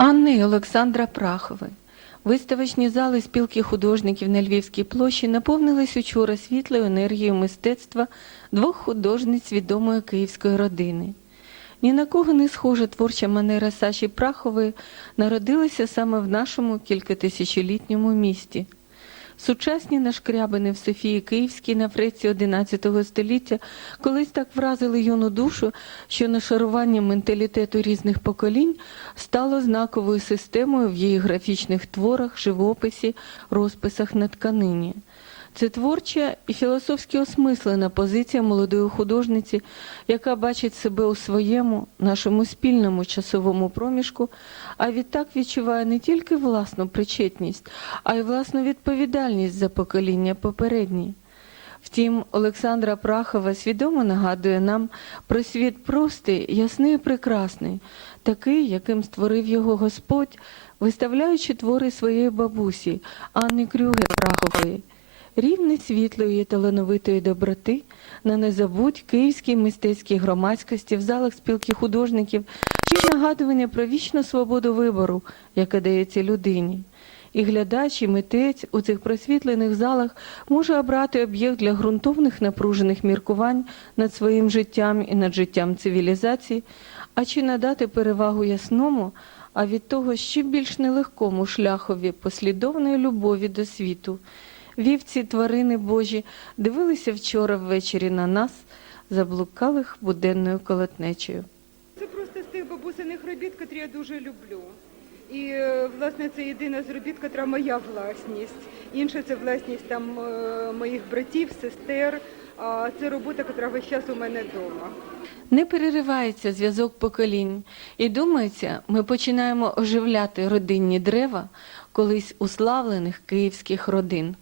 Анни і Олександра Прахови. Виставочні зали спілки художників на Львівській площі наповнились учора світлою енергією мистецтва двох художниць відомої київської родини. Ні на кого не схожа творча манера Саші Прахової народилася саме в нашому кількатисячолітньому місті. Сучасні нашкрябини в Софії Київській на фреці XI століття колись так вразили юну душу, що нашарування менталітету різних поколінь стало знаковою системою в її графічних творах, живописі, розписах на тканині. Це творча і філософськи осмислена позиція молодої художниці, яка бачить себе у своєму, нашому спільному часовому проміжку, а відтак відчуває не тільки власну причетність, а й власну відповідальність за покоління попередні. Втім, Олександра Прахова свідомо нагадує нам про світ простий, ясний і прекрасний, такий, яким створив його Господь, виставляючи твори своєї бабусі Анни Крюгер Прахової. Рівне світлої талановитої доброти на незабудь київській мистецькій громадськості в залах спілки художників чи нагадування про вічну свободу вибору, яка дається людині. І глядач, і митець у цих просвітлених залах може обрати об'єкт для ґрунтовних напружених міркувань над своїм життям і над життям цивілізації, а чи надати перевагу ясному, а від того ще більш нелегкому шляхові послідовної любові до світу. Вівці тварини Божі дивилися вчора ввечері на нас, заблукалих буденною колотнечею. Це просто з тих бабусиних робіт, котрі я дуже люблю. І е, власне це єдина з робіт, котра моя власність. Інша це власність там е, моїх братів, сестер. А це робота, котра весь час у мене вдома. Не переривається зв'язок поколінь, і думається, ми починаємо оживляти родинні дерева колись уславлених київських родин.